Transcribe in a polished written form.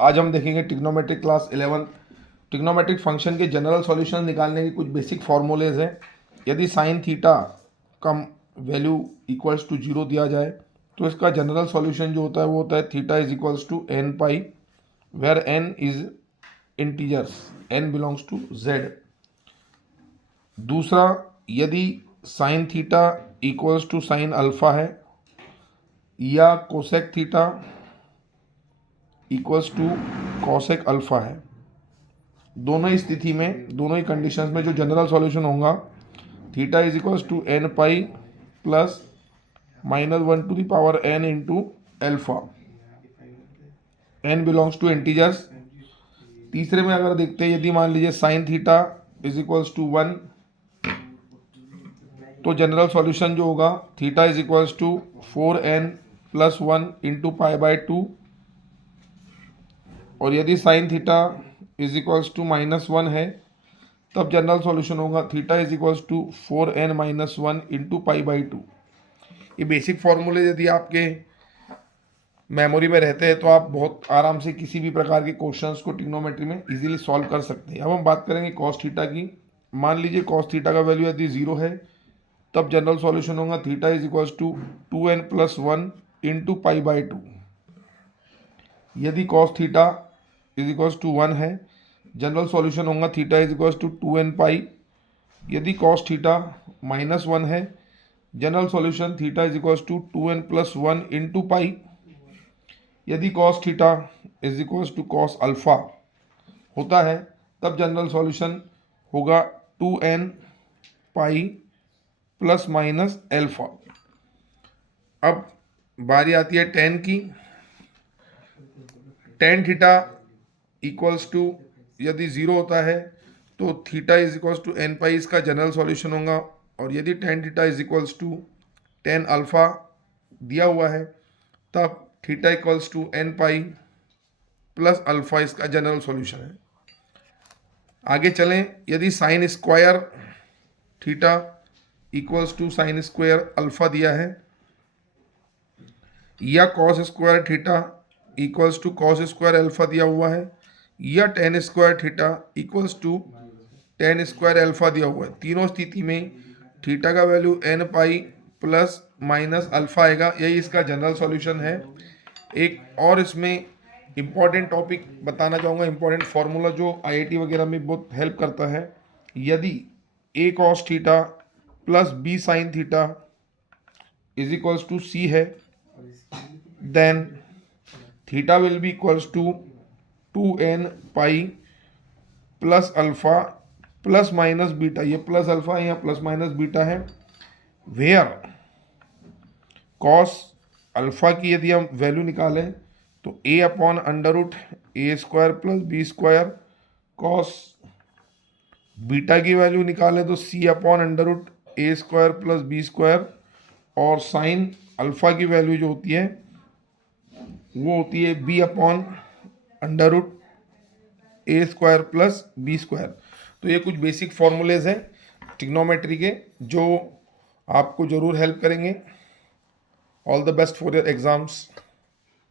आज हम देखेंगे ट्रिग्नोमेट्रिक क्लास 11 ट्रिग्नोमेट्रिक फंक्शन के जनरल सॉल्यूशन निकालने के कुछ बेसिक फॉर्मूलेज हैं। यदि साइन थीटा का वैल्यू इक्वल्स टू 0 दिया जाए तो इसका जनरल सॉल्यूशन जो होता है वो होता है theta is equals to n pi, where n is integers, n belongs to Z. दूसरा, यदि sine theta equals to sine alpha है या cosec theta equals to cosec alpha है, दोनों ही स्थिति में, दोनों ही कंडीशंस में जो जनरल सॉल्यूशन होगा theta is equals to n pi plus -1 to the power n into alpha, n belongs to integers. तीसरे में अगर देखते हैं, यदि मान लीजिए sine theta is equals to 1, तो जनरल सॉल्यूशन जो होगा theta is equals to 4n plus 1 into pi by 2, और यदि sine theta is equals to -1 है तब जनरल सॉल्यूशन होगा theta is equals to 4n minus 1 into pi by 2। ये basic फॉर्मूले यदि आपके मेमोरी में रहते हैं तो आप बहुत आराम से किसी भी प्रकार के क्वेश्चंस को ट्रिग्नोमेट्री में इजीली सॉल्व कर सकते हैं। अब हम बात करेंगे कॉस थीटा की। मान लीजिए कॉस थीटा का वैल्यू यदि 0 है तब जनरल सॉल्यूशन होगा theta is equals to 2n plus 1 into pi by 2। यदि cos theta is equals to 1 है, जनरल सॉल्यूशन होगा theta is equals to 2n pi. यदि कॉस थीटा -1 है, general solution theta is equals to 2n plus 1 into pi. यदि cos theta is equals to cos alpha होता है तब general solution होगा 2n pi plus minus alpha. अब बारी आती है टेन की। टेन थीटा इक्वल्स टू यदि 0 होता है तो theta is equals to n pi, इसका जनरल सॉल्यूशन होगा। और यदि tan theta is equals to tan alpha दिया हुआ है तब theta equals to n pi plus alpha, इसका जनरल सॉल्यूशन है। आगे चलें, यदि sine square theta equals to sine square alpha दिया है या cos square theta equals to cos square alpha दिया हुआ है या tan square theta equals to ten square alpha दिया हुआ है, तीनों स्थिति में थीटा का value n pi plus minus alpha आएगा। यही इसका जनरल सॉल्यूशन है। एक और इसमें इम्पॉर्टेंट टॉपिक बताना चाहूँगा, इम्पॉर्टेंट फार्मूला जो आईआईटी वगैरह में बहुत हेल्प करता है। यदि A cos theta plus B sine theta is equals to C है, then theta will be equals to 2n pi plus alpha plus minus beta. ये प्लस अल्फा है, यहाँ प्लस माइनस बीटा है। वेयर कॉस अल्फा की यदि हम value निकालें तो a upon under root A square plus B square, cos beta की वैल्यू निकालें तो c upon under root A square plus B square, और साइन अल्फा की वैल्यू जो होती है वो होती है b upon under root A square plus B square. तो ये कुछ बेसिक फॉर्मूलेज हैं ट्रिग्नोमेट्री के जो आपको ज़रूर हेल्प करेंगे। All the best for your exams.